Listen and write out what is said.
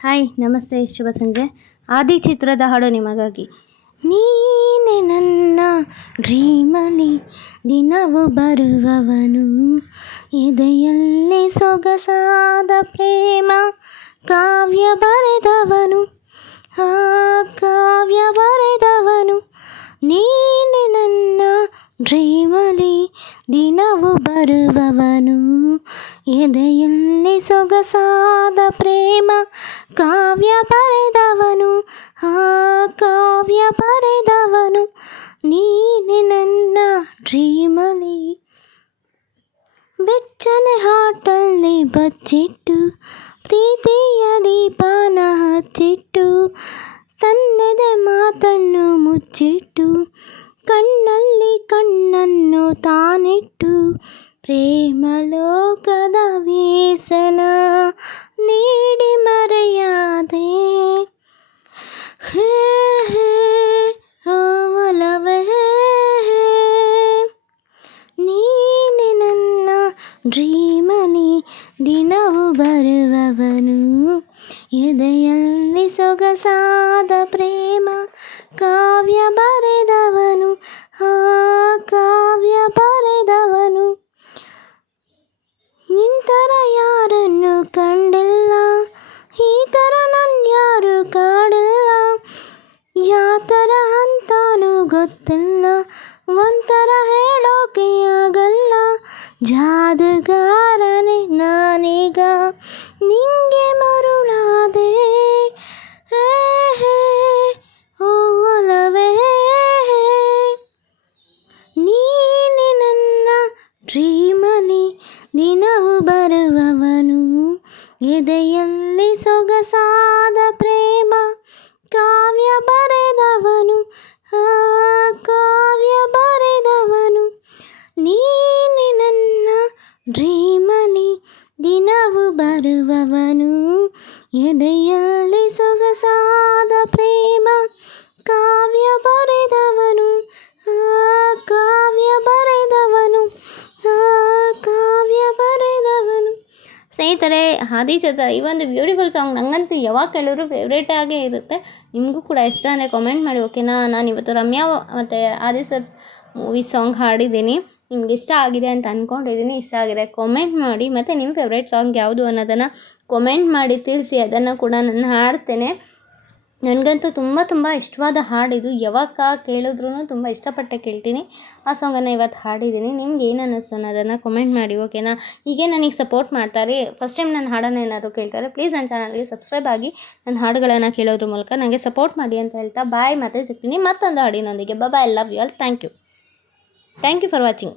Hi ನಮಸ್ತೆ, ಶುಭ ಸಂಜೆ. ಆದಿ ಚಿತ್ರದ ಹಾಡು ನಿಮಗಾಗಿ. ನೀನೆ ನನ್ನ ಡ್ರೀಮಲ್ಲಿ ದಿನವೂ ಬರುವವನು, ಎದೆಯಲ್ಲಿ ಸೊಗಸಾದ ಪ್ರೇಮ ಕಾವ್ಯ ಬರೆದವನು, ಆ ಕಾವ್ಯ ಬರೆದವನು. ನೀನೆ ನನ್ನ ಡ್ರೀಮಲ್ಲಿ ದಿನವೂ ಬರುವವನು, ಎದೆಯಲ್ಲಿ ಸೊಗಸಾದ ಪ್ರೇಮ ಕಾವ್ಯ ಬರೆದವನು, ಆ ಕಾವ್ಯ ಬರೆದವನು. ನೀನೆ ನನ್ನ ಡ್ರೀಮಲ್ಲಿ ಬೆಚ್ಚನೆ ಹಾಟಲ್ಲಿ ಬಚ್ಚಿಟ್ಟು, ಪ್ರೀತಿಯ ದೀಪನ ಹಚ್ಚಿಟ್ಟು, ತನ್ನೆದೆ ಮಾತನ್ನು ಮುಚ್ಚಿಟ್ಟು, ಕಣ್ಣಲ್ಲಿ ಕಣ್ಣನ್ನು ತಾನಿಟ್ಟು, ಪ್ರೇಮ ಲೋಕದ ವ್ಯಸನ ನೀಡಿ ಮರೆಯಾದೆ. ಹೇ ಹೇ ಒಲವೇ, ನೀನೆ ನನ್ನ ಡ್ರೀಮಲ್ಲಿ ದಿನವೂ ಬರುವವನು, ಎದೆಯಲ್ಲಿ ಸೊಗಸಾದ ಪ್ರೇಮ ಕಾವ್ಯ ಬರೆದವನು, ಆ ಕಾವ್ಯ ಬರೆದವನು. ನಿಂತರ ಯಾರನ್ನು ಕಂಡಿಲ್ಲ, ಈ ಥರ ನನ್ಯಾರು ಕಾಡಿಲ್ಲ, ಯಾತರ ಅಂತಾನು ಗೊತ್ತಿಲ್ಲ, ಒಂಥರ ಹೇಳೋಕೆ ಆಗಲ್ಲ. ಜಾದುಗಾರನೆ ನಾನೀಗ ನಿಂಗೆ ಮರುಳಾದೆ. ಹೇ ಹೇ ಓ ಒಲವೇ, ನೀನೆ ನನ್ನ ಡ್ರೀಮಲ್ಲಿ ದಿನವೂ ಬರುವವನು, ಎದೆಯಲ್ಲಿ ಸೊಗಸಾದ ಪ್ರೇಮ ಕಾವ್ಯ ಬರೆದವನು, ಆ ಕಾವ್ಯ ಬರೆದವನು. ನೀನೆ ನನ್ನ ಡ್ರೀಮಲ್ಲಿ ದಿನವೂ ಬರುವವನು, ಎದೆಯಲ್ಲಿ ಸೊಗಸಾದ ಪ್ರೇಮ ಕಾವ್ಯ ಬರೆದವನು, ಆ ಕಾವ್ಯ ಬರೆದವನು, ಆ ಕಾವ್ಯ ಬರೆದವನು. ಸ್ನೇಹಿತರೆ, ಆದಿ ಚಿತ್ರ ಈ ಒಂದು ಬ್ಯೂಟಿಫುಲ್ ಸಾಂಗ್ ನನಗಂತೂ ಯಾವಾಗ ಕೇಳಿದ್ರು ಫೇವ್ರೇಟ್ ಆಗೇ ಇರುತ್ತೆ. ನಿಮಗೂ ಕೂಡ ಇಷ್ಟ ಅಂದರೆ ಕಾಮೆಂಟ್ ಮಾಡಿ, ಓಕೆನಾ? ನಾನು ಇವತ್ತು ರಮ್ಯಾ ಮತ್ತು ಆದಿ ಸರ್ ಮೂವಿ ಸಾಂಗ್ ಹಾಡಿದ್ದೀನಿ. ನಿಮ್ಗೆ ಇಷ್ಟ ಆಗಿದೆ ಅಂತ ಅಂದ್ಕೊಂಡಿದ್ದೀನಿ. ಇಷ್ಟ ಆಗಿದೆ ಕಾಮೆಂಟ್ ಮಾಡಿ, ಮತ್ತು ನಿಮ್ಮ ಫೇವ್ರೇಟ್ ಸಾಂಗ್ ಯಾವುದು ಅನ್ನೋದನ್ನು ಕಾಮೆಂಟ್ ಮಾಡಿ ತಿಳಿಸಿ. ಅದನ್ನು ಕೂಡ ನಾನು ಹಾಡ್ತೇನೆ. ನನಗಂತೂ ತುಂಬ ಇಷ್ಟವಾದ ಹಾಡಿದು. ಯಾವಾಗ ಕೇಳಿದ್ರೂ ತುಂಬ ಇಷ್ಟಪಟ್ಟೆ ಕೇಳ್ತೀನಿ. ಆ ಸಾಂಗನ್ನು ಇವತ್ತು ಹಾಡಿದ್ದೀನಿ. ನಿಮ್ಗೆ ಏನು ಅನ್ನಿಸ್ತು ಅನ್ನೋದನ್ನು ಕಮೆಂಟ್ ಮಾಡಿ, ಓಕೆನಾ? ಹೀಗೆ ನನಗೆ ಸಪೋರ್ಟ್ ಮಾಡ್ತಾರೆ. ಫಸ್ಟ್ ಟೈಮ್ ನನ್ನ ಹಾಡನ್ನು ಏನಾದರೂ ಕೇಳ್ತಾರೆ, ಪ್ಲೀಸ್ ನನ್ನ ಚಾನಲ್ಗೆ ಸಬ್ಸ್ಕ್ರೈಬ್ ಆಗಿ ನನ್ನ ಹಾಡುಗಳನ್ನು ಕೇಳೋದ್ರ ಮೂಲಕ ನನಗೆ ಸಪೋರ್ಟ್ ಮಾಡಿ ಅಂತ ಹೇಳ್ತಾ ಬಾಯ್. ಮತ್ತೆ ಸಿಗ್ತೀನಿ ಮತ್ತೊಂದು ಹಾಡಿನೊಂದಿಗೆ. Bye, love you all. Thank you for watching.